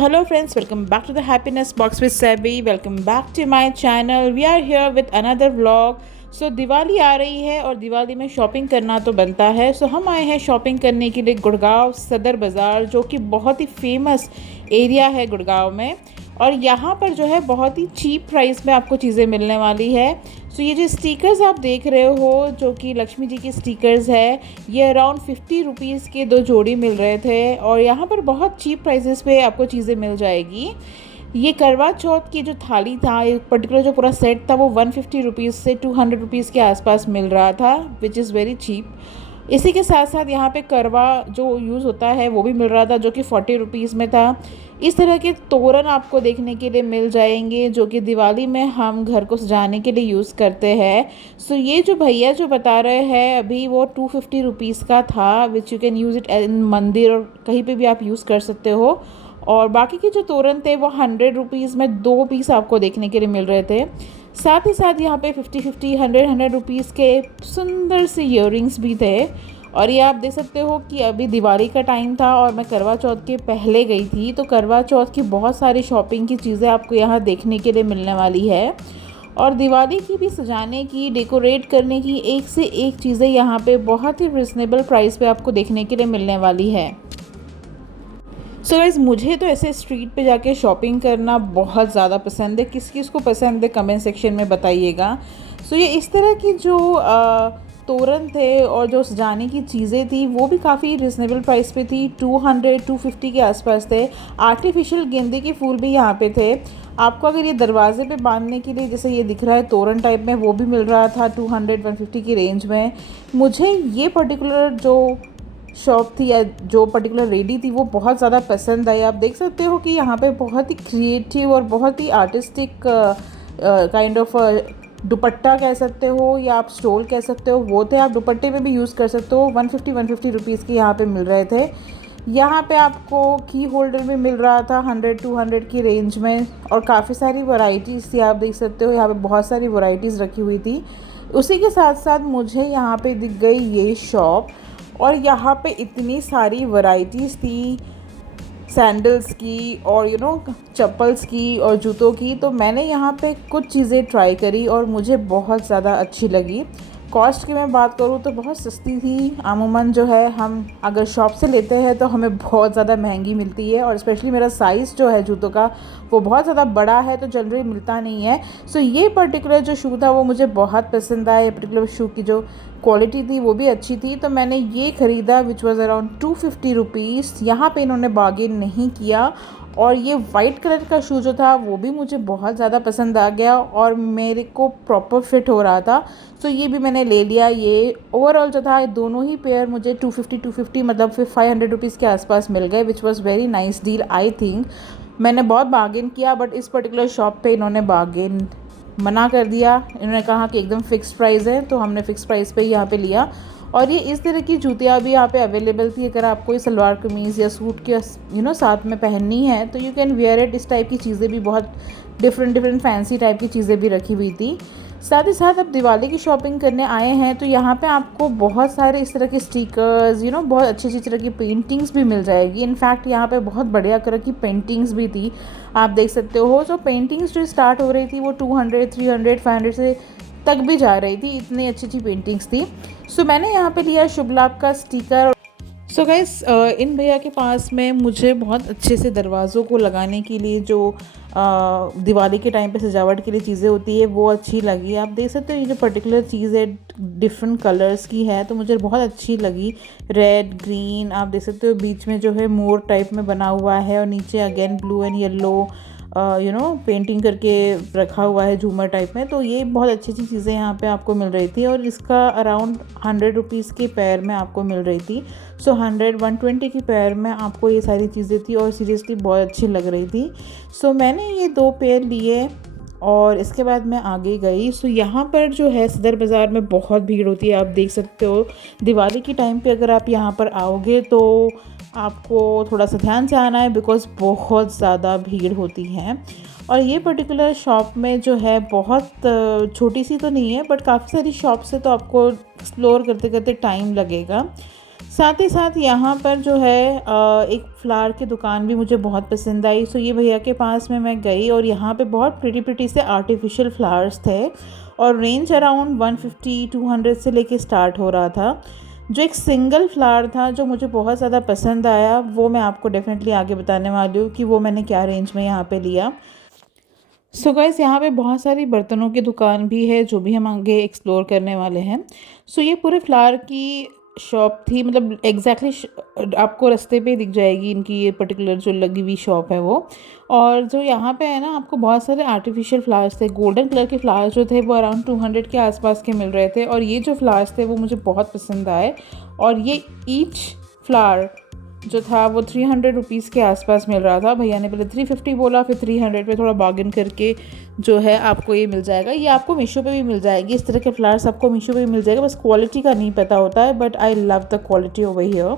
hello friends, welcome back to the Happiness Box with Sebi. Welcome back to my channel. We are here with another vlog. Diwali आ रही है और दिवाली में shopping करना तो बनता है। हम आए हैं शॉपिंग करने के लिए गुड़गांव सदर बाज़ार, जो कि बहुत ही फेमस एरिया है गुड़गांव में। और यहाँ पर जो है बहुत ही चीप प्राइस में आपको चीज़ें मिलने वाली है। ये जो स्टिकर्स आप देख रहे हो, जो कि लक्ष्मी जी के स्टिकर्स है, ये अराउंड 50 रुपीज़ के 2 जोड़ी मिल रहे थे। और यहाँ पर बहुत चीप प्राइसेस पे आपको चीज़ें मिल जाएगी। ये करवा चौथ की जो थाली था, एक पर्टिकुलर जो पूरा सेट था, वो 150 रुपीज़ से 200 रुपीज़ के आसपास मिल रहा था, विच इज़ वेरी चीप। इसी के साथ साथ यहाँ पे करवा जो यूज़ होता है वो भी मिल रहा था, जो कि 40 रुपीज़ में था। इस तरह के तोरण आपको देखने के लिए मिल जाएंगे, जो कि दिवाली में हम घर को सजाने के लिए यूज़ करते हैं। ये जो भैया जो बता रहे हैं अभी, वो 250 रुपीज़ का था, which you can use it in मंदिर और कहीं पे भी आप यूज़ कर सकते हो। और बाकी के जो तोरण थे वो 100 रुपीज़ में 2 पीस आपको देखने के लिए मिल रहे थे। साथ ही साथ यहाँ पे 50-50, 100 रुपीज़ के सुंदर से ईयरिंग्स भी थे। और ये आप देख सकते हो कि अभी दिवाली का टाइम था और मैं करवा चौथ के पहले गई थी, तो करवा चौथ की बहुत सारी शॉपिंग की चीज़ें आपको यहाँ देखने के लिए मिलने वाली है। और दिवाली की भी सजाने की, डेकोरेट करने की एक से एक चीज़ें यहाँ पे बहुत ही रिजनेबल प्राइस पे आपको देखने के लिए मिलने वाली है। गाइस, मुझे तो ऐसे स्ट्रीट पे जाके शॉपिंग करना बहुत ज़्यादा पसंद है। किस किस को पसंद है कमेंट सेक्शन में बताइएगा। ये इस तरह की जो तोरण थे और जो सजाने की चीज़ें थी वो भी काफ़ी रिजनेबल प्राइस पे थी। 200-250 के आसपास थे। आर्टिफिशियल गेंदे के फूल भी यहाँ पे थे। आपको अगर ये दरवाजे पे बांधने के लिए, जैसे ये दिख रहा है तोरण टाइप में, वो भी मिल रहा था 200-150 की रेंज में। मुझे ये पर्टिकुलर जो शॉप थी या जो पर्टिकुलर रेडी थी वो बहुत ज़्यादा पसंद आई। आप देख सकते हो कि यहाँ पे बहुत ही क्रिएटिव और बहुत ही आर्टिस्टिक काइंड ऑफ दुपट्टा कह सकते हो या आप स्टोल कह सकते हो, वो थे। आप दुपट्टे में भी यूज़ कर सकते हो। 150 रुपीज़ के यहाँ पे मिल रहे थे। यहाँ पे आपको की होल्डर भी मिल रहा था 100-200 की रेंज में। और काफ़ी सारी वैरायटीज़ थी, आप देख सकते हो यहाँ पे बहुत सारी वैरायटीज़ रखी हुई थी। उसी के साथ साथ मुझे यहाँ पे दिख गई ये शॉप, और यहाँ पे इतनी सारी वैरायटीज़ थी सैंडल्स की और चप्पल्स की और जूतों की। तो मैंने यहाँ पे कुछ चीज़ें ट्राई करी और मुझे बहुत ज़्यादा अच्छी लगी। कॉस्ट की मैं बात करूँ तो बहुत सस्ती थी। अमूमन जो है हम अगर शॉप से लेते हैं तो हमें बहुत ज़्यादा महंगी मिलती है, और स्पेशली मेरा साइज़ जो है जूतों का वो बहुत ज़्यादा बड़ा है, तो जनरली मिलता नहीं है। ये पर्टिकुलर जो शू था वो मुझे बहुत पसंद आया। ये पर्टिकुलर शू की जो क्वालिटी थी वो भी अच्छी थी, तो मैंने ये ख़रीदा, विच वॉज़ अराउंड 250 रुपीज़। यहाँ पे इन्होंने बार्गेन नहीं किया। और ये वाइट कलर का शू जो था वो भी मुझे बहुत ज़्यादा पसंद आ गया और मेरे को प्रॉपर फिट हो रहा था। ये भी मैंने ले लिया। ये ओवरऑल जो था, दोनों ही पेयर मुझे 250 मतलब फिर 500 रुपीज़ के आसपास मिल गए, which was very nice deal I think. मैंने बहुत बार्गेन किया, बट इस पर्टिकुलर शॉप पे इन्होंने बार्गेन मना कर दिया। इन्होंने कहा कि एकदम फ़िक्स प्राइस है, तो हमने फ़िक्स प्राइस पे ही यहाँ पे लिया। और ये इस तरह की जूतियाँ भी यहाँ पे अवेलेबल थी। अगर आपको सलवार कमीज़ या सूट के साथ में पहननी है तो यू कैन वेयर इट। इस टाइप की चीज़ें भी, बहुत डिफरेंट फैंसी टाइप की चीज़ें भी रखी हुई थी। साथ ही साथ अब दिवाली की शॉपिंग करने आए हैं तो यहाँ पे आपको बहुत सारे इस तरह के स्टिकर्स, बहुत अच्छी तरह की पेंटिंग्स भी मिल जाएगी। इनफैक्ट यहाँ पे बहुत बढ़िया तरह की पेंटिंग्स भी थी, आप देख सकते हो। पेंटिंग्स जो स्टार्ट हो रही थी वो 200, 300, 500 से तक भी जा रही थी। इतनी अच्छी पेंटिंग्स थी। मैंने यहाँ पे लिया शुभ लाभ का स्टिकर। गाइस, इन भैया के पास में मुझे बहुत अच्छे से दरवाज़ों को लगाने के लिए जो दिवाली के टाइम पे सजावट के लिए चीज़ें होती है वो अच्छी लगी। आप देख सकते हो ये जो पर्टिकुलर चीज़ है डिफरेंट कलर्स की है, तो मुझे बहुत अच्छी लगी। रेड, ग्रीन, आप देख सकते हो बीच में जो है मोर टाइप में बना हुआ है और नीचे again blue and yellow painting करके रखा हुआ है झूमर टाइप में। तो ये बहुत अच्छी चीज़ें यहाँ पे आपको मिल रही थी, और इसका अराउंड 100 रुपीज़ के पेयर में आपको मिल रही थी। 100-120 की पेयर में आपको ये सारी चीज़ें थी और सीरियसली बहुत अच्छी लग रही थी। मैंने ये 2 पेयर लिए और इसके बाद मैं आगे गई। यहाँ पर जो है सदर बाज़ार में बहुत भीड़ होती है, आप देख सकते हो। दिवाली के टाइम पे अगर आप यहाँ पर आओगे तो आपको थोड़ा सा ध्यान से आना है, बिकॉज़ बहुत ज़्यादा भीड़ होती है। और ये पर्टिकुलर शॉप में जो है बहुत छोटी सी तो नहीं है, बट काफ़ी सारी शॉप्स है, तो आपको एक्सप्लोर करते करते टाइम लगेगा। साथ ही साथ यहाँ पर जो है एक फ्लावर की दुकान भी मुझे बहुत पसंद आई। सो ये भैया के पास में मैं गई और यहाँ पे बहुत प्रिटी प्रिटी से आर्टिफिशियल फ्लावर्स थे और रेंज अराउंड 150-200 से लेके स्टार्ट हो रहा था। जो एक सिंगल फ्लावर था जो मुझे बहुत ज़्यादा पसंद आया, वो मैं आपको डेफिनेटली आगे बताने वाली हूँ कि वो मैंने क्या रेंज में यहाँ पे लिया। सो गाइस, यहाँ पे बहुत सारी बर्तनों की दुकान भी है जो भी हम आगे एक्सप्लोर करने वाले हैं। सो ये पूरे फ्लावर की शॉप थी, मतलब एग्जैक्टली आपको रास्ते पे ही दिख जाएगी इनकी ये पर्टिकुलर जो लगी हुई शॉप है वो। और जो यहाँ पे है ना, आपको बहुत सारे आर्टिफिशियल फ्लावर्स थे। गोल्डन कलर के फ्लावर्स जो थे वो अराउंड 200 के आसपास के मिल रहे थे और ये जो फ्लावर्स थे वो मुझे बहुत पसंद आए। और ये ईच फ्लावर जो था वो 300 रुपीज़ के आसपास मिल रहा था। भैया ने पहले 350 बोला, फिर 300 पे थोड़ा बार्गेन करके जो है आपको ये मिल जाएगा। ये आपको मीशो पे भी मिल जाएगी, इस तरह के फ्लावर्स आपको मीशो पे भी मिल जाएगा, बस क्वालिटी का नहीं पता होता है। But I love the quality over here.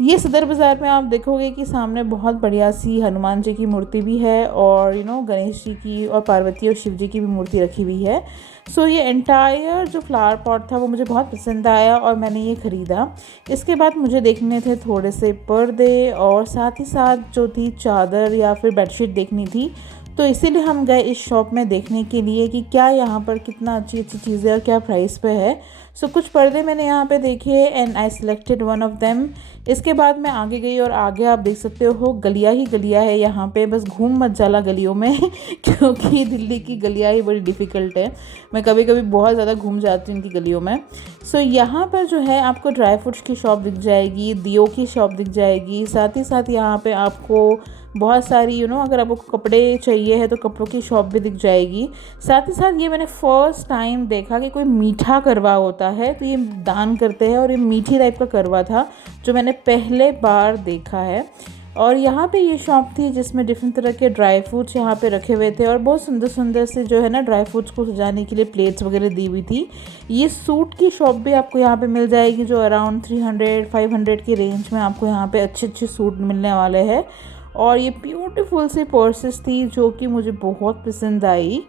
ये सदर बाज़ार में आप देखोगे कि सामने बहुत बढ़िया सी हनुमान जी की मूर्ति भी है और गणेश जी की और पार्वती और शिव जी की भी मूर्ति रखी हुई है। सो ये एंटायर जो फ्लावर पॉट था वो मुझे बहुत पसंद आया और मैंने ये ख़रीदा। इसके बाद मुझे देखने थे थोड़े से पर्दे और साथ ही साथ जो थी चादर या फिर बेडशीट देखनी थी। तो इसीलिए हम गए इस शॉप में देखने के लिए कि क्या यहाँ पर कितना अच्छी अच्छी चीज़ें और क्या प्राइस पे है। सो कुछ पर्दे मैंने यहाँ पे देखे and I selected one of them. इसके बाद मैं आगे गई और आगे आप देख सकते हो गलियाँ ही गलियाँ है यहाँ पे, बस घूम मत जाला गलियों में क्योंकि दिल्ली की गलियाँ ही बड़ी डिफ़िकल्ट है। मैं कभी कभी बहुत ज़्यादा घूम जाती हूँ इनकी गलियों में। सो यहाँ पर जो है आपको ड्राई फ्रूट्स की शॉप दिख जाएगी, दियो की शॉप दिख जाएगी, साथ ही साथ यहाँ पे आपको बहुत सारी अगर आपको कपड़े चाहिए है तो कपड़ों की शॉप भी दिख जाएगी। साथ ही साथ ये मैंने फ़र्स्ट टाइम देखा कि कोई मीठा करवा होता है, तो ये दान करते हैं और ये मीठी टाइप का करवा था जो मैंने पहले बार देखा है। और यहाँ पे ये शॉप थी जिसमें डिफरेंट तरह के ड्राई फ्रूट्स यहाँ पे रखे हुए थे और बहुत सुंदर सुंदर से जो है ना ड्राई फ्रूट्स को सजाने के लिए प्लेट्स वगैरह दी हुई थी। ये सूट की शॉप भी आपको यहाँ पे मिल जाएगी जो अराउंड 300-500 की रेंज में आपको यहाँ पे अच्छे अच्छे सूट मिलने वाले हैं। और ये ब्यूटीफुल सी पर्सेस थी जो कि मुझे बहुत पसंद आई।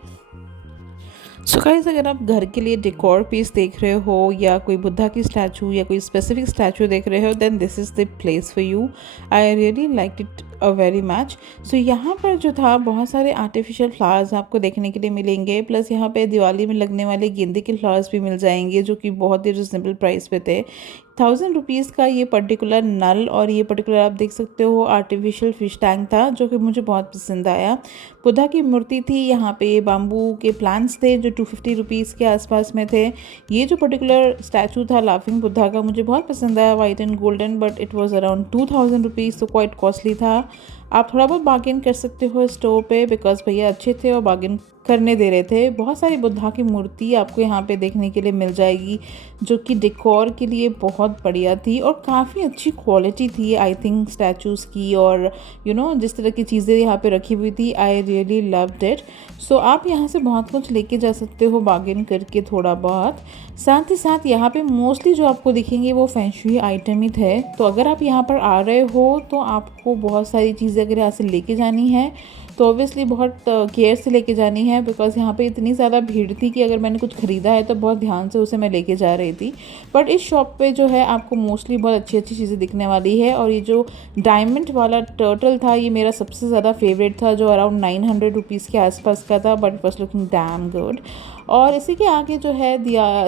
सो गाइस, अगर आप घर के लिए डेकोर पीस देख रहे हो या कोई बुद्धा की स्टैचू या कोई स्पेसिफिक स्टैचू देख रहे हो, then this is the place for you. I really like it a very much. So यहाँ पर जो था बहुत सारे आर्टिफिशियल फ्लावर्स आपको देखने के लिए मिलेंगे, प्लस यहाँ पे दिवाली में लगने वाले गेंदे के फ्लावर्स भी मिल जाएंगे जो कि बहुत ही रिजनेबल प्राइस पे थे। 1000 रुपीज़ का ये पर्टिकुलर नल और ये पर्टिकुलर आप देख सकते हो आर्टिफिशियल फिश टैंक था जो कि मुझे बहुत पसंद आया। बुद्धा की मूर्ति थी, यहाँ पे ये बाम्बू के प्लांट्स थे जो 250 रुपीज़ के आसपास में थे। ये जो पर्टिकुलर स्टैचू था लाफिंग बुद्धा का मुझे बहुत पसंद आया, white and golden, but it was around 2000 rupees, तो क्वाइट कॉस्टली था। आप थोड़ा बहुत बार्गेन कर सकते हो स्टोर पे बिकॉज भैया अच्छे थे और बार्गेन करने दे रहे थे। बहुत सारी बुद्धा की मूर्ति आपको यहाँ पे देखने के लिए मिल जाएगी जो कि डेकोर के लिए बहुत बढ़िया थी और काफ़ी अच्छी क्वालिटी थी आई थिंक स्टैचूज़ की। और जिस तरह की चीज़ें यहाँ पे रखी हुई थी, आई रियली लव्ड इट। सो आप यहाँ से बहुत कुछ लेके जा सकते हो बार्गेन करके थोड़ा बहुत। साथ ही साथ यहाँ पे मोस्टली जो आपको दिखेंगे वो फेंशुई आइटम ही थे। तो अगर आप यहाँ पर आ रहे हो तो आपको बहुत सारी चीज़ें अगर यहाँ से लेके जानी है तो ऑब्वियसली बहुत केयर से लेके जानी है बिकॉज़ यहाँ पे इतनी ज़्यादा भीड़ थी कि अगर मैंने कुछ ख़रीदा है तो बहुत ध्यान से उसे मैं लेके जा रही थी। बट इस शॉप पे जो है आपको मोस्टली बहुत अच्छी अच्छी चीज़ें दिखने वाली है। और ये जो डायमंड वाला टर्टल था ये मेरा सबसे ज़्यादा फेवरेट था जो अराउंड 900 रुपीज़ के आसपास का था, but it was looking damn good. और इसी के आगे जो है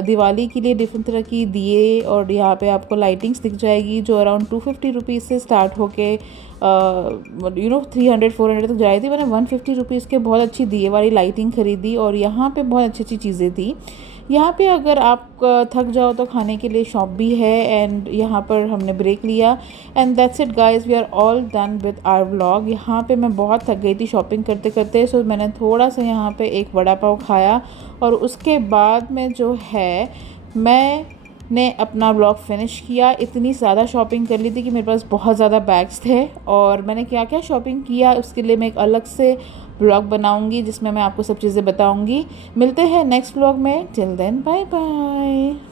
दिवाली के लिए डिफरेंट तरह की दिए और यहाँ पे आपको लाइटिंग्स दिख जाएगी जो अराउंड 250 रुपीज़ से स्टार्ट होके 300-400 तक जा रही थी। मैंने 150 रुपीज़ के बहुत अच्छी दिए वाली लाइटिंग ख़रीदी और यहाँ पे बहुत अच्छी अच्छी चीज़ें थी। यहाँ पे अगर आप थक जाओ तो खाने के लिए शॉप भी है एंड यहाँ पर हमने ब्रेक लिया and that's it guys, we are all done with our vlog. यहाँ पे मैं बहुत थक गई थी शॉपिंग करते करते, सो मैंने थोड़ा सा यहाँ पे एक वड़ा पाव खाया और उसके बाद में जो है मैंने अपना व्लॉग फिनिश किया। इतनी ज़्यादा शॉपिंग कर ली थी कि मेरे पास बहुत ज़्यादा बैग्स थे और मैंने क्या क्या शॉपिंग किया उसके लिए मैं एक अलग से व्लॉग बनाऊंगी जिसमें मैं आपको सब चीज़ें बताऊंगी। मिलते हैं नेक्स्ट व्लॉग में, टिल देन बाय बाय।